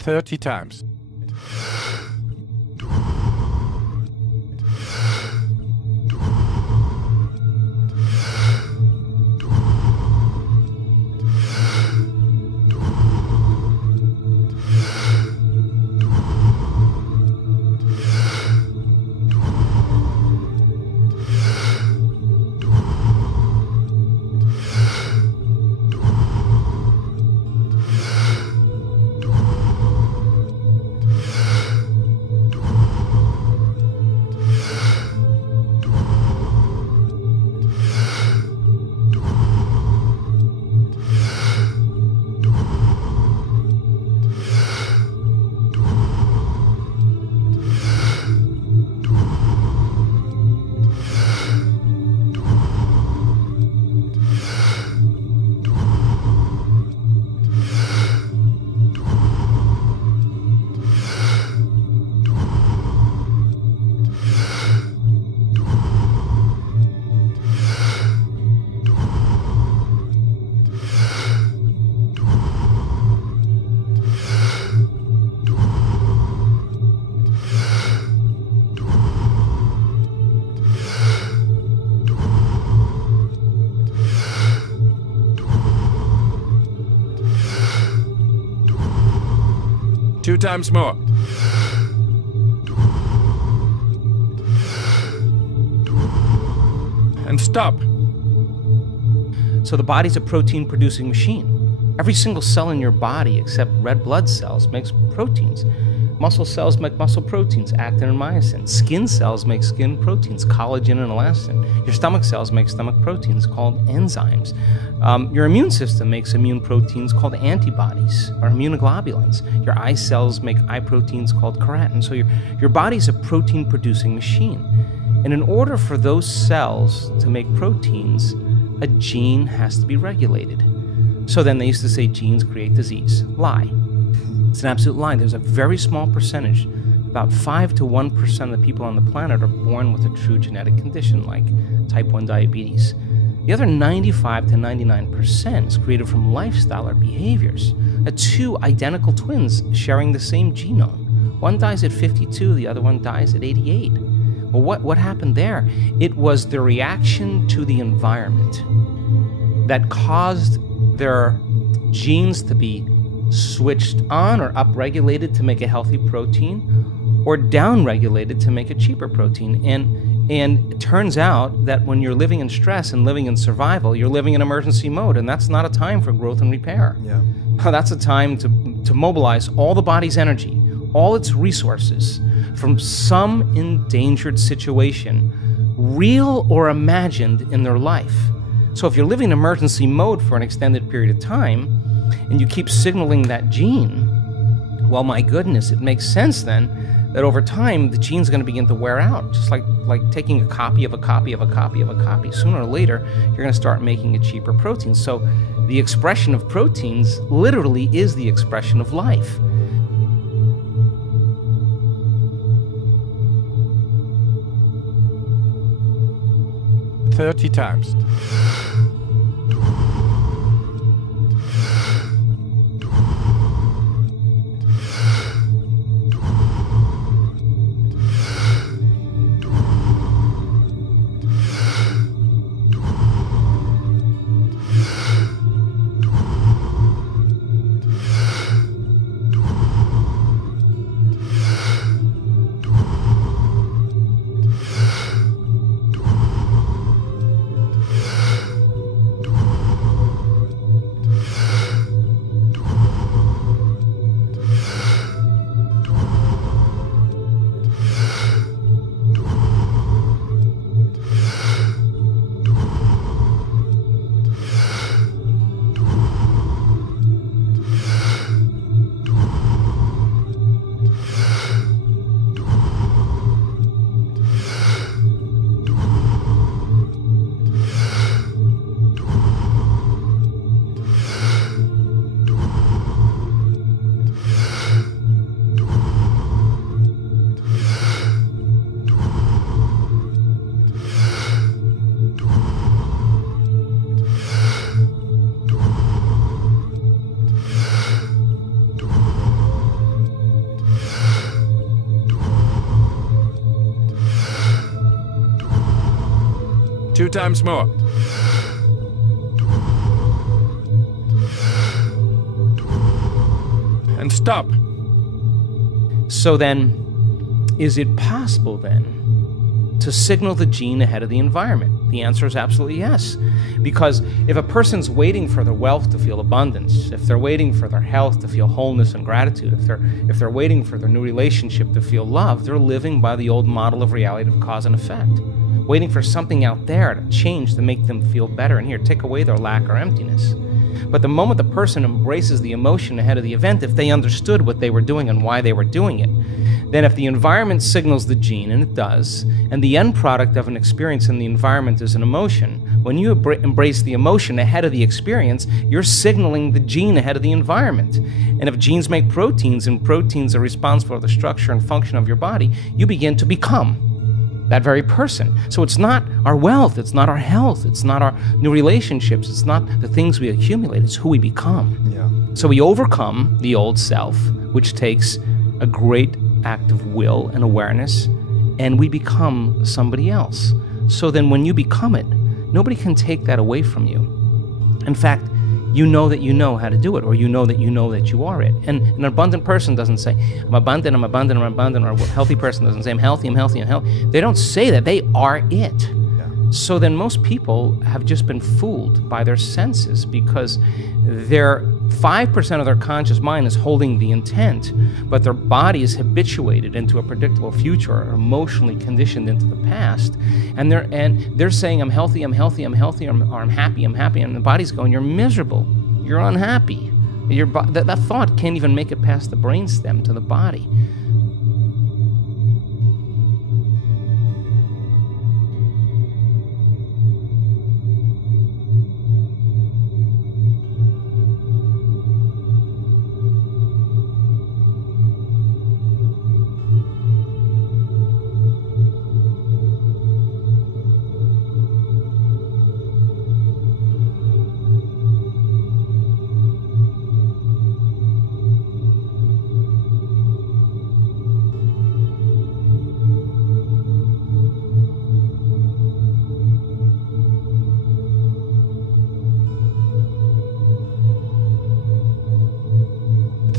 30 times. Two times more. And stop. So the body's a protein-producing machine. Every single cell in your body, except red blood cells, makes proteins. Muscle cells make muscle proteins, actin and myosin. Skin cells make skin proteins, collagen and elastin. Your stomach cells make stomach proteins called enzymes. Your immune system makes immune proteins called antibodies or immunoglobulins. Your eye cells make eye proteins called keratin. So your body's a protein-producing machine. And in order for those cells to make proteins, a gene has to be regulated. So then they used to say genes create disease. Lie. It's an absolute lie. There's a very small percentage, about 5 to 1% of the people on the planet are born with a true genetic condition like type 1 diabetes. The other 95 to 99% is created from lifestyle or behaviors. Two identical twins sharing the same genome. One dies at 52, the other one dies at 88. Well, what happened there? It was the reaction to the environment that caused their genes to be switched on or upregulated to make a healthy protein or downregulated to make a cheaper protein. And it turns out that when you're living in stress and living in survival, you're living in emergency mode, and that's not a time for growth and repair. Yeah. That's a time to mobilize all the body's energy, all its resources from some endangered situation, real or imagined, in their life. So if you're living in emergency mode for an extended period of time, and you keep signaling that gene, well, my goodness, it makes sense then that over time the gene's going to begin to wear out, just like taking a copy of a copy of a copy of a copy. Sooner or later, you're going to start making a cheaper protein. So the expression of proteins literally is the expression of life. Thirty times. times more. And stop. So then, is it possible then to signal the gene ahead of the environment? The answer is absolutely yes. Because if a person's waiting for their wealth to feel abundance, if they're waiting for their health to feel wholeness and gratitude, if they're waiting for their new relationship to feel love, they're living by the old model of reality of cause and effect, waiting for something out there to change to make them feel better and here, take away their lack or emptiness. But the moment the person embraces the emotion ahead of the event, if they understood what they were doing and why they were doing it, then if the environment signals the gene, and it does, and the end product of an experience in the environment is an emotion, when you embrace the emotion ahead of the experience, you're signaling the gene ahead of the environment. And if genes make proteins, and proteins are responsible for the structure and function of your body, you begin to become that very person. So it's not our wealth, it's not our health, it's not our new relationships, it's not the things we accumulate, it's who we become. Yeah. So we overcome the old self, which takes a great act of will and awareness, and we become somebody else. So then when you become it, nobody can take that away from you. In fact, you know that you know how to do it, or you know that you are it. And an abundant person doesn't say, I'm abundant, I'm abundant, I'm abundant, or a healthy person doesn't say, I'm healthy, I'm healthy, I'm healthy. They don't say that, they are it. Yeah. So then most people have just been fooled by their senses because their 5% of their conscious mind is holding the intent, but their body is habituated into a predictable future or emotionally conditioned into the past. And they're saying, I'm healthy, I'm healthy, I'm healthy, or I'm happy, I'm happy. And the body's going, you're miserable, you're unhappy. That thought can't even make it past the brainstem to the body.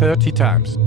Thirty times.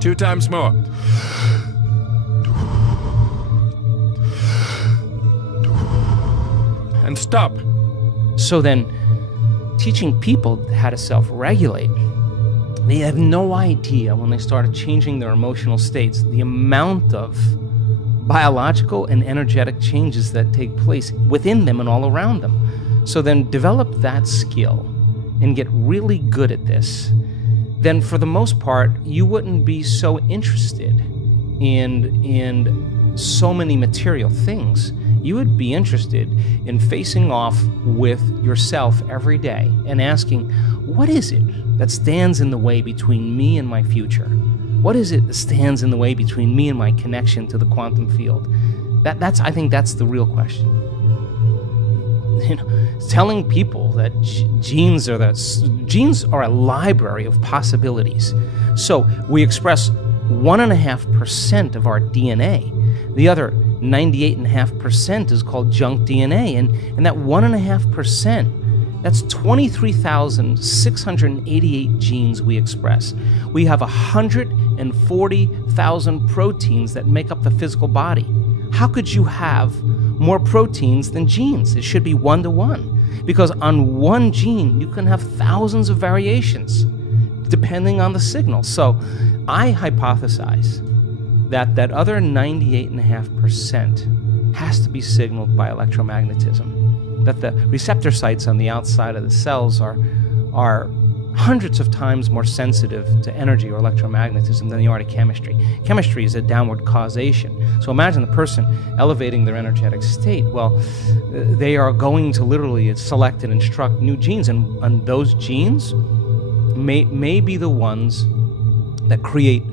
Two times more. And stop. So then, teaching people how to self-regulate, they have no idea when they started changing their emotional states, the amount of biological and energetic changes that take place within them and all around them. So then develop that skill and get really good at this. Then for the most part, you wouldn't be so interested in so many material things. You would be interested in facing off with yourself every day and asking, what is it that stands in the way between me and my future? What is it that stands in the way between me and my connection to the quantum field? I think that's the real question. telling people that genes are a library of possibilities. So we express 1.5% of our DNA. The other 98.5% is called junk DNA, and that 1.5%, that's 23,688 genes we express. We have 140,000 proteins that make up the physical body. How could you have more proteins than genes? It should be 1-to-1, because on one gene you can have thousands of variations depending on the signal. So I hypothesize that that other 98.5% has to be signaled by electromagnetism, that the receptor sites on the outside of the cells are hundreds of times more sensitive to energy or electromagnetism than they are to chemistry. Chemistry is a downward causation. So imagine the person elevating their energetic state. Well, they are going to literally select and instruct new genes, and those genes may be the ones that create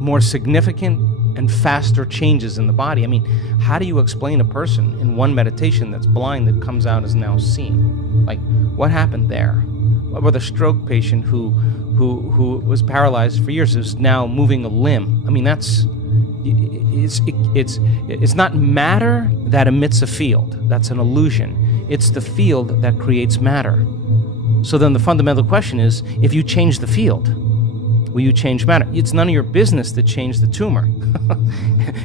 more significant and faster changes in the body. I mean, how do you explain a person in one meditation that's blind that comes out as now seeing? Like, what happened there? What about the stroke patient who was paralyzed for years is now moving a limb? I mean, it's not matter that emits a field. That's an illusion. It's the field that creates matter. So then the fundamental question is, if you change the field, will you change matter? It's none of your business to change the tumor.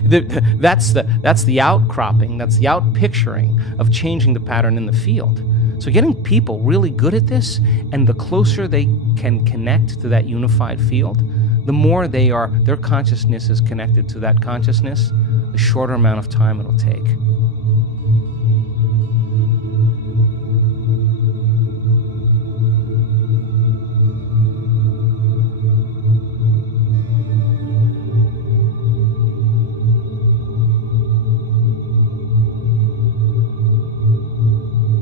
That's the outcropping, that's the outpicturing of changing the pattern in the field. So getting people really good at this, and the closer they can connect to that unified field, the more their consciousness is connected to that consciousness, the shorter amount of time it'll take.